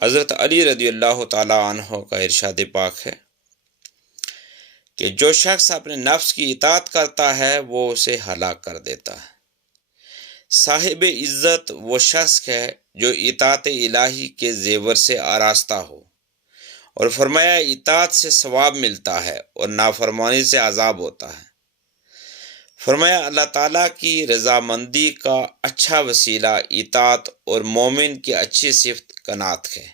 حضرت علی رضی اللہ تعالی عنہ کا ارشاد پاک ہے کہ جو شخص اپنے نفس کی اطاعت کرتا ہے وہ اسے ہلاک کر دیتا ہے۔ صاحب عزت وہ شخص ہے جو اطاعت الہی کے زیور سے آراستہ ہو، اور فرمایا اطاعت سے ثواب ملتا ہے اور نافرمانی سے عذاب ہوتا ہے۔ فرمایا اللہ تعالیٰ کی رضامندی کا اچھا وسیلہ اطاعت اور مومن کی اچھی صفت قناعت ہے،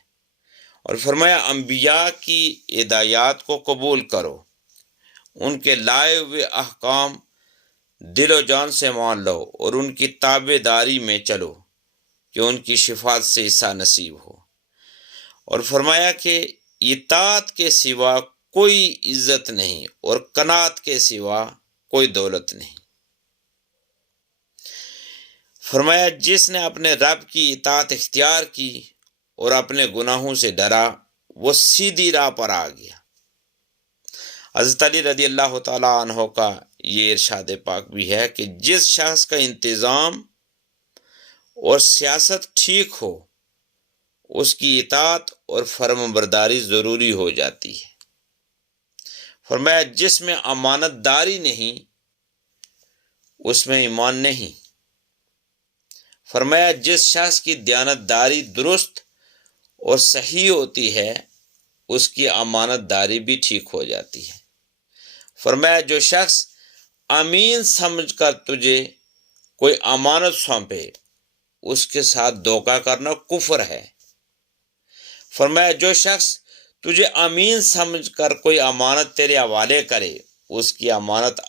اور فرمایا انبیاء کی ہدایات کو قبول کرو، ان کے لائے ہوئے احکام دل و جان سے مان لو اور ان کی تابع داری میں چلو کہ ان کی شفاعت سے حصہ نصیب ہو، اور فرمایا کہ اطاعت کے سوا کوئی عزت نہیں اور قناعت کے سوا کوئی دولت نہیں۔ فرمایا جس نے اپنے رب کی اطاعت اختیار کی اور اپنے گناہوں سے ڈرا وہ سیدھی راہ پر آ گیا۔ حضرت علی رضی اللہ تعالیٰ عنہ کا یہ ارشاد پاک بھی ہے کہ جس شخص کا انتظام اور سیاست ٹھیک ہو اس کی اطاعت اور فرم برداری ضروری ہو جاتی ہے۔ فرمایا جس میں امانت داری نہیں اس میں ایمان نہیں۔ فرمایا جس شخص کی دیانت داری درست اور صحیح ہوتی ہے اس کی امانت داری بھی ٹھیک ہو جاتی ہے۔ فرمایا جو شخص امین سمجھ کر تجھے کوئی امانت سونپے اس کے ساتھ دھوکہ کرنا کفر ہے۔ فرمایا جو شخص تجھے امین سمجھ کر کوئی امانت تیرے حوالے کرے اس کی امانت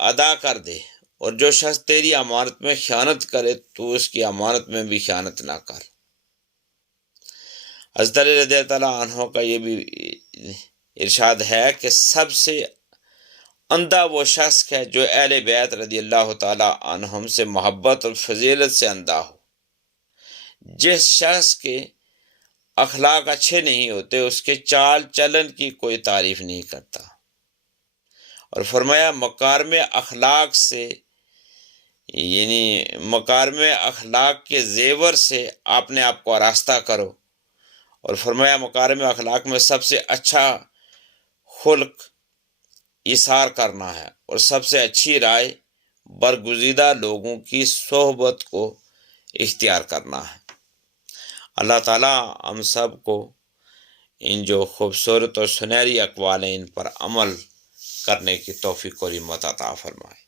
ادا کر دے، اور جو شخص تیری امانت میں خیانت کرے تو اس کی امانت میں بھی خیانت نہ کر۔ حضرت علی رضی اللہ عنہ کا یہ بھی ارشاد ہے کہ سب سے اندھا وہ شخص ہے جو اہل بیت رضی اللہ تعالی عنہم سے محبت اور فضیلت سے اندھا ہو۔ جس شخص کے اخلاق اچھے نہیں ہوتے اس کے چال چلن کی کوئی تعریف نہیں کرتا، اور فرمایا مکارم اخلاق سے مکارم اخلاق کے زیور سے اپنے آپ کو آراستہ کرو، اور فرمایا مکارم اخلاق میں سب سے اچھا خلق ایثار کرنا ہے، اور سب سے اچھی رائے برگزیدہ لوگوں کی صحبت کو اختیار کرنا ہے۔ اللہ تعالیٰ ہم سب کو ان جو خوبصورت اور سنہری اقوال ہیں ان پر عمل کرنے کی توفیق اور ہمت عطا فرمائے۔